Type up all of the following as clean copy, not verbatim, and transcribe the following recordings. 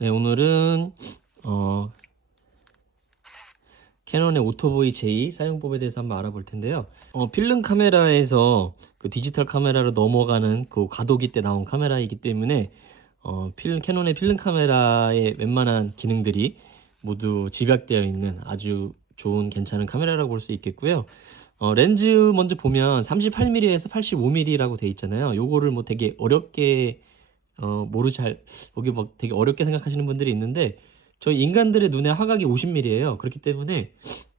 네, 오늘은 캐논의 오토보이 J 사용법에 대해서 한번 알아볼 텐데요. 필름 카메라에서 그 디지털 카메라로 넘어가는 그 과도기 때 나온 카메라이기 때문에 캐논의 필름 카메라의 웬만한 기능들이 모두 집약되어 있는 아주 좋은 괜찮은 카메라라고 볼 수 있겠고요. 렌즈 먼저 보면 38mm에서 85mm라고 돼 있잖아요. 요거를 뭐 되게 어렵게 여기 막 되게 어렵게 생각하시는 분들이 있는데 저희 인간들의 눈의 화각이 50mm예요. 그렇기 때문에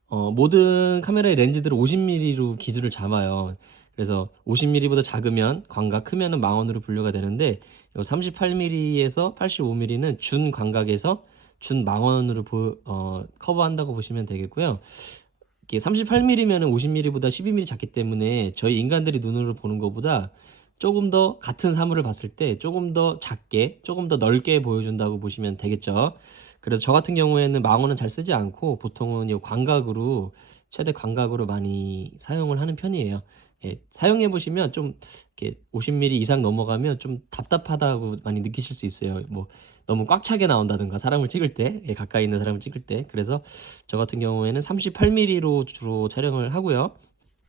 모든 카메라의 렌즈들은 50mm로 기준을 잡아요. 그래서 50mm보다 작으면 광각, 크면은 망원으로 분류가 되는데 38mm에서 85mm는 준 광각에서 준 망원으로 커버한다고 보시면 되겠고요. 이게 38mm면은 50mm보다 12mm 작기 때문에 저희 인간들이 눈으로 보는 것보다 조금 더 같은 사물을 봤을 때 조금 더 작게, 조금 더 넓게 보여준다고 보시면 되겠죠. 그래서 저 같은 경우에는 망원은 잘 쓰지 않고 보통은 이 광각으로, 최대 광각으로 많이 사용을 하는 편이에요. 예, 사용해 보시면 좀 이렇게 50mm 이상 넘어가면 좀 답답하다고 많이 느끼실 수 있어요. 뭐 너무 꽉 차게 나온다든가 사람을 찍을 때, 예, 가까이 있는 사람을 찍을 때. 그래서 저 같은 경우에는 38mm로 주로 촬영을 하고요.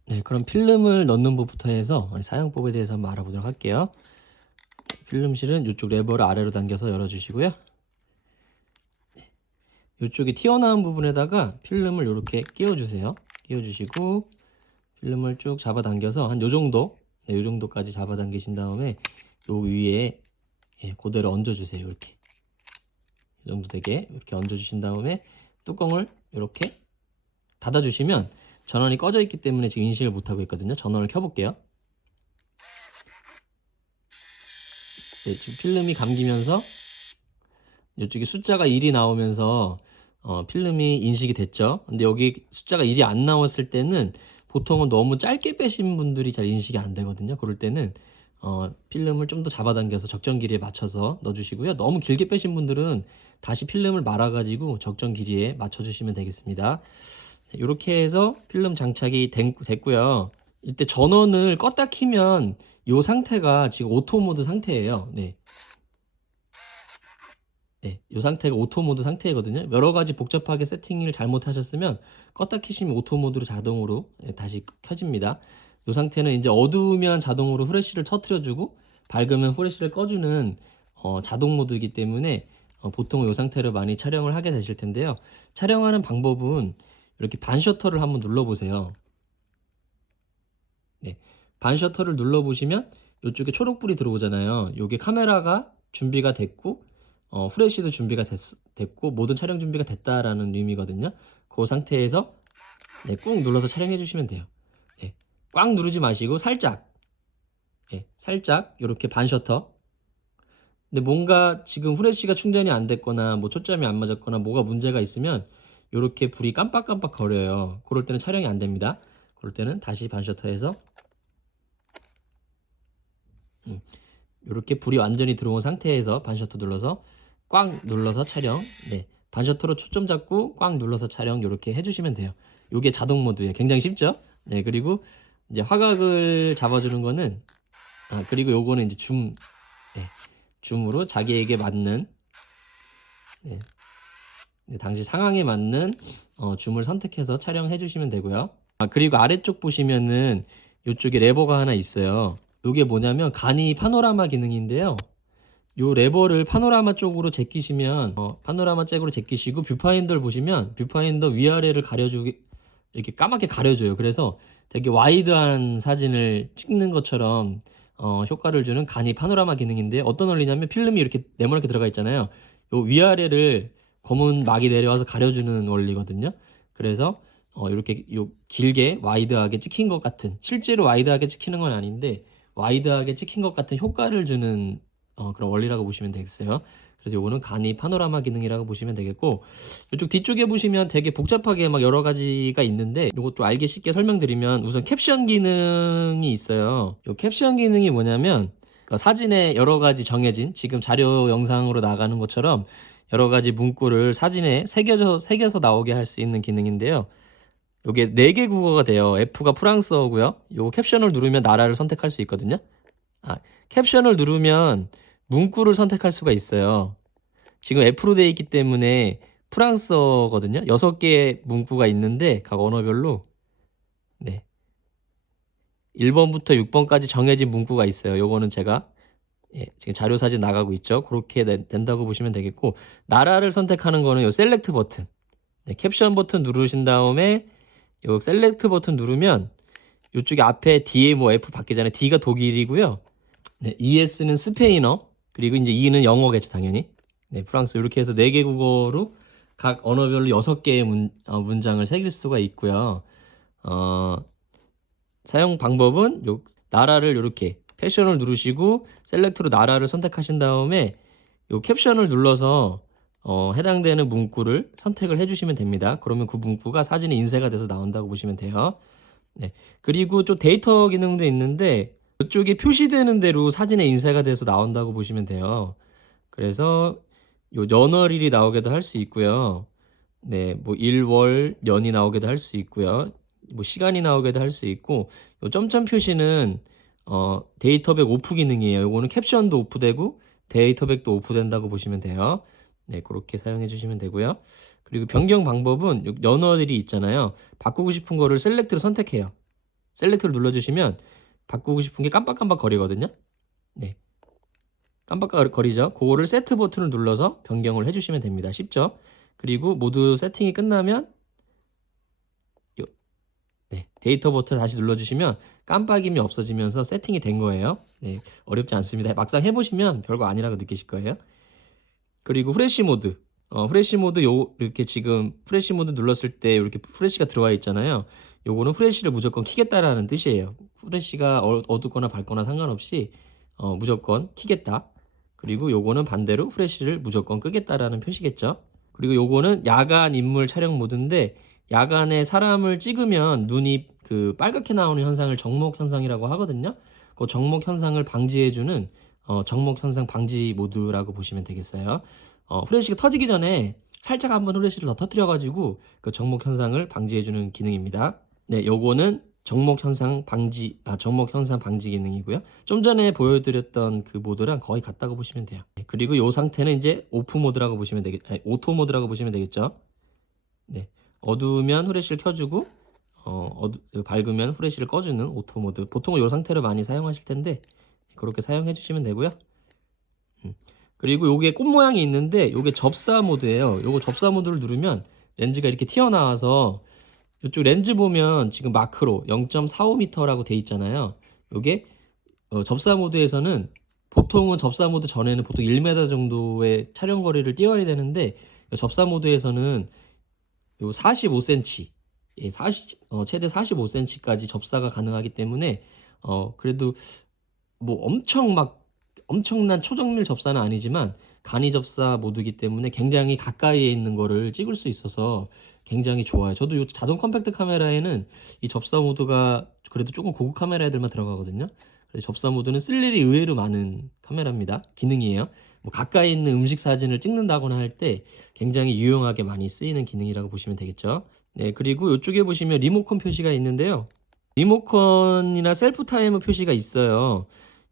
네, 그럼 필름을 넣는 법부터 해서 사용법에 대해서 한번 알아보도록 할게요. 필름실은 이쪽 레버를 아래로 당겨서 열어주시고요. 이쪽에 튀어나온 부분에다가 필름을 이렇게 끼워주세요. 끼워주시고 필름을 쭉 잡아당겨서 한 요정도, 네, 요정도까지 잡아당기신 다음에 요 위에, 예, 그대로 얹어주세요. 이렇게 이 정도 되게 이렇게 얹어주신 다음에 뚜껑을 이렇게 닫아주시면 전원이 꺼져 있기 때문에 지금 인식을 못하고 있거든요. 전원을 켜볼게요. 네, 지금 필름이 감기면서 이쪽에 숫자가 1이 나오면서 필름이 인식이 됐죠. 근데 여기 숫자가 1이 안 나왔을 때는 보통은 너무 짧게 빼신 분들이 잘 인식이 안 되거든요. 그럴 때는 필름을 좀 더 잡아당겨서 적정 길이에 맞춰서 넣어주시고요. 너무 길게 빼신 분들은 다시 필름을 말아가지고 적정 길이에 맞춰주시면 되겠습니다. 이렇게 해서 필름 장착이 됐고요. 이때 전원을 껐다 키면 이 상태가 지금 오토 모드 상태예요. 네. 네, 이 상태가 오토 모드 상태거든요. 여러 가지 복잡하게 세팅을 잘못하셨으면 껐다 키시면 오토 모드로 자동으로, 네, 다시 켜집니다. 이 상태는 이제 어두우면 자동으로 후레쉬를 터트려주고 밝으면 후레쉬를 꺼주는 자동 모드이기 때문에 보통 이 상태로 많이 촬영을 하게 되실 텐데요. 촬영하는 방법은 이렇게 반 셔터를 한번 눌러보세요. 네, 반 셔터를 눌러보시면 이쪽에 초록불이 들어오잖아요. 이게 카메라가 준비가 됐고 후레쉬도 준비가 됐고 모든 촬영 준비가 됐다라는 의미거든요. 그 상태에서, 네, 꾹 눌러서 촬영해 주시면 돼요. 네, 꽉 누르지 마시고 살짝, 네, 살짝 이렇게 반 셔터. 근데 뭔가 지금 후레쉬가 충전이 안 됐거나 뭐 초점이 안 맞았거나 뭐가 문제가 있으면 이렇게 불이 깜빡깜빡 거려요. 그럴 때는 촬영이 안 됩니다. 그럴 때는 다시 반 셔터해서 이렇게 불이 완전히 들어온 상태에서 반셔터 눌러서 꽉 눌러서 촬영. 네, 반셔터로 초점 잡고 꽉 눌러서 촬영 이렇게 해주시면 돼요. 이게 자동 모드예요. 굉장히 쉽죠? 네, 그리고 이제 화각을 잡아주는 거는 그리고 요거는 이제 네, 줌으로 자기에게 맞는, 네, 네, 당시 상황에 맞는 줌을 선택해서 촬영해 주시면 되고요. 그리고 아래쪽 보시면은 이쪽에 레버가 하나 있어요. 이게 뭐냐면 간이 파노라마 기능인데요. 요 레버를 파노라마 쪽으로 제끼시면 파노라마 쪽으로 제끼시고 뷰파인더를 보시면 뷰파인더 위아래를 가려주기, 이렇게 까맣게 가려줘요. 그래서 되게 와이드한 사진을 찍는 것처럼 효과를 주는 간이 파노라마 기능인데 어떤 원리냐면 필름이 이렇게 네모나게 들어가 있잖아요. 요 위아래를 검은 막이 내려와서 가려주는 원리거든요. 그래서 이렇게 요 길게 와이드하게 찍힌 것 같은, 실제로 와이드하게 찍히는 건 아닌데 와이드하게 찍힌 것 같은 효과를 주는 그런 원리라고 보시면 되겠어요. 그래서 요거는 간이 파노라마 기능이라고 보시면 되겠고, 이쪽 뒤쪽에 보시면 되게 복잡하게 막 여러 가지가 있는데 요것도 알기 쉽게 설명드리면 우선 캡션 기능이 있어요. 요 캡션 기능이 뭐냐면 그러니까 사진에 여러 가지 정해진, 지금 자료 영상으로 나가는 것처럼 여러 가지 문구를 사진에 새겨서 나오게 할 수 있는 기능인데요. 요게 4개 국어가 돼요. F가 프랑스어고요. 요 캡션을 누르면 나라를 선택할 수 있거든요. 캡션을 누르면 문구를 선택할 수가 있어요. 지금 F로 되어 있기 때문에 프랑스어거든요. 6개의 문구가 있는데 각 언어별로 네. 1번부터 6번까지 정해진 문구가 있어요. 요거는 제가 지금 자료 사진 나가고 있죠. 그렇게 된다고 보시면 되겠고, 나라를 선택하는 거는 요 셀렉트 버튼, 캡션 버튼 누르신 다음에 요 셀렉트 버튼 누르면 이쪽에 앞에 D에 뭐 F 바뀌잖아요. D가 독일이고요. ES는 스페인어, 그리고 이제 E는 영어겠죠, 당연히. 프랑스. 이렇게 해서 4개 국어로 각 언어별로 6개의 문장을 새길 수가 있고요. 사용 방법은 요 나라를 이렇게 패션을 누르시고 셀렉트로 나라를 선택하신 다음에 요 캡션을 눌러서 해당되는 문구를 선택을 해주시면 됩니다. 그러면 그 문구가 사진에 인쇄가 돼서 나온다고 보시면 돼요. 네. 그리고 또 데이터 기능도 있는데 이쪽에 표시되는 대로 사진에 인쇄가 돼서 나온다고 보시면 돼요. 그래서 요 연월일이 나오게도 할 수 있고요. 네, 뭐 일월 년이 나오게도 할 수 있고요. 뭐 시간이 나오게도 할 수 있고, 요 점점 표시는 데이터백 오프 기능이에요. 요거는 캡션도 오프되고 데이터백도 오프된다고 보시면 돼요. 네, 그렇게 사용해 주시면 되고요. 그리고 변경 방법은 요 연어들이 있잖아요. 바꾸고 싶은 거를 셀렉트를 선택해요. 셀렉트를 눌러주시면 바꾸고 싶은 게 깜빡깜빡 거리거든요. 네, 깜빡 거리죠. 그거를 세트 버튼을 눌러서 변경을 해주시면 됩니다. 쉽죠? 그리고 모두 세팅이 끝나면 데이터 버튼 다시 눌러주시면 깜빡임이 없어지면서 세팅이 된 거예요. 네, 어렵지 않습니다. 막상 해보시면 별거 아니라고 느끼실 거예요. 그리고 후레쉬 모드. 후레쉬 모드 이렇게 지금 후레쉬 모드 눌렀을 때 이렇게 후레쉬가 들어와 있잖아요. 요거는 후레쉬를 무조건 켜겠다라는 뜻이에요. 후레쉬가 어둡거나 밝거나 상관없이 무조건 켜겠다. 그리고 요거는 반대로 후레쉬를 무조건 끄겠다라는 표시겠죠. 그리고 요거는 야간 인물 촬영 모드인데 야간에 사람을 찍으면 눈이 그 빨갛게 나오는 현상을 정목 현상이라고 하거든요. 그 정목 현상을 방지해주는 정목 현상 방지 모드라고 보시면 되겠어요. 후레쉬가 터지기 전에 살짝 한번 후레쉬를 더 터뜨려가지고 그 정목 현상을 방지해주는 기능입니다. 네, 요거는 정목 현상 방지 기능이고요. 좀 전에 보여드렸던 그 모드랑 거의 같다고 보시면 돼요. 그리고 요 상태는 이제 오프 모드라고 보시면 오토 모드라고 보시면 되겠죠. 네, 어두우면 후레쉬를 켜주고 밝으면 후레쉬를 꺼주는 오토 모드. 보통은 요 상태로 많이 사용하실 텐데 그렇게 사용해 주시면 되고요. 그리고 요게 꽃 모양이 있는데 요게 접사 모드예요. 요거 접사 모드를 누르면 렌즈가 이렇게 튀어나와서 이쪽 렌즈 보면 지금 마크로 0.45m라고 돼 있잖아요. 요게 접사 모드에서는 보통은 접사 모드 전에는 보통 1m 정도의 촬영 거리를 띄워야 되는데 접사 모드에서는 요 45cm, 최대 45cm까지 접사가 가능하기 때문에 그래도 뭐 엄청난 초정밀 접사는 아니지만 간이 접사 모드이기 때문에 굉장히 가까이에 있는 거를 찍을 수 있어서 굉장히 좋아요. 저도 이 자동 컴팩트 카메라에는 이 접사 모드가 그래도 조금 고급 카메라들만 들어가거든요. 그래서 접사 모드는 쓸 일이 의외로 많은 카메라입니다. 기능이에요. 뭐 가까이 있는 음식 사진을 찍는다거나 할 때 굉장히 유용하게 많이 쓰이는 기능이라고 보시면 되겠죠. 네, 그리고 이쪽에 보시면 리모컨 표시가 있는데요. 리모컨이나 셀프 타이머 표시가 있어요.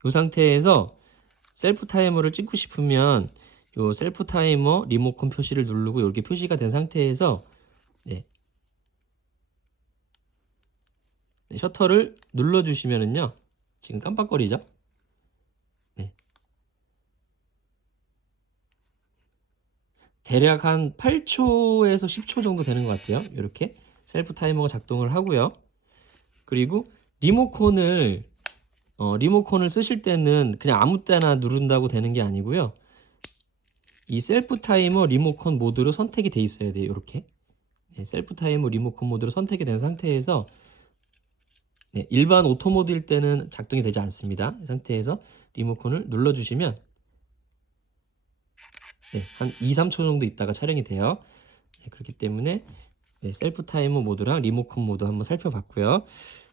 이 상태에서 셀프 타이머를 찍고 싶으면 요 셀프 타이머 리모컨 표시를 누르고 이렇게 표시가 된 상태에서 셔터를 눌러주시면은요, 지금 깜빡거리죠? 네. 대략 한 8초에서 10초 정도 되는 것 같아요. 이렇게 셀프 타이머가 작동을 하고요. 그리고 리모컨을 쓰실 때는 그냥 아무 때나 누른다고 되는 게 아니고요. 이 셀프 타이머 리모컨 모드로 선택이 돼 있어야 돼요. 이렇게 셀프 타이머 리모컨 모드로 선택이 된 상태에서 일반 오토 모드일 때는 작동이 되지 않습니다. 이 상태에서 리모컨을 눌러주시면 한 2-3초 정도 있다가 촬영이 돼요. 그렇기 때문에 셀프 타이머 모드랑 리모컨 모드 한번 살펴봤고요.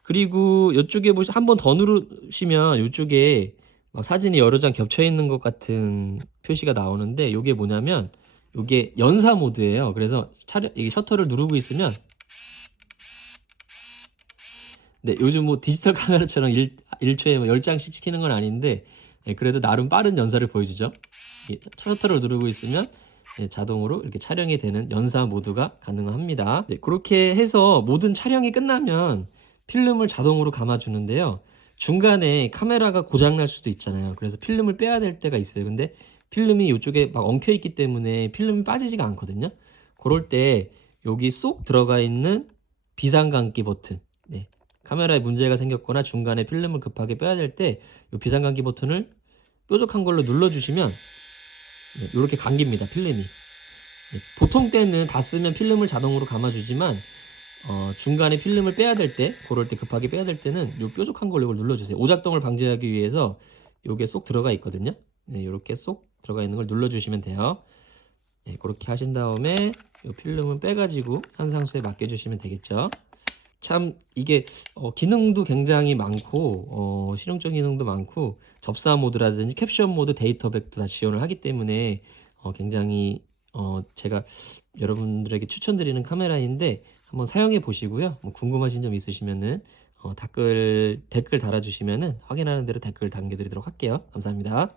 그리고 이쪽에 한 번 더 누르시면 이쪽에 막 사진이 여러 장 겹쳐 있는 것 같은 표시가 나오는데 이게 뭐냐면 이게 연사 모드예요. 그래서 이 셔터를 누르고 있으면 요즘 뭐 디지털 카메라처럼 1초에 뭐 10장씩 시키는 건 아닌데 그래도 나름 빠른 연사를 보여주죠. 셔터를 누르고 있으면 네, 자동으로 이렇게 촬영이 되는 연사 모드가 가능합니다. 네, 그렇게 해서 모든 촬영이 끝나면 필름을 자동으로 감아주는데요. 중간에 카메라가 고장날 수도 있잖아요. 그래서 필름을 빼야 될 때가 있어요. 근데 필름이 이쪽에 막 엉켜 있기 때문에 필름이 빠지지가 않거든요. 그럴 때 여기 쏙 들어가 있는 비상감기 버튼, 네, 카메라에 문제가 생겼거나 중간에 필름을 급하게 빼야 될 때 이 비상감기 버튼을 뾰족한 걸로 눌러주시면 이렇게 감깁니다, 필름이. 네, 보통 때는 다 쓰면 필름을 자동으로 감아주지만 중간에 필름을 빼야 될 때, 그럴 때 급하게 빼야 될 때는 이 뾰족한 걸로 이걸 눌러주세요. 오작동을 방지하기 위해서 이게 쏙 들어가 있거든요. 네, 이렇게 쏙 들어가 있는 걸 눌러주시면 돼요. 네, 그렇게 하신 다음에 이 필름은 빼가지고 현상수에 맡겨주시면 되겠죠. 참 이게 기능도 굉장히 많고 실용적 기능도 많고 접사 모드라든지 캡션 모드, 데이터백도 다 지원을 하기 때문에 굉장히 제가 여러분들에게 추천드리는 카메라인데 한번 사용해 보시고요. 뭐 궁금하신 점 있으시면은 댓글 달아주시면은 확인하는 대로 댓글 남겨드리도록 할게요. 감사합니다.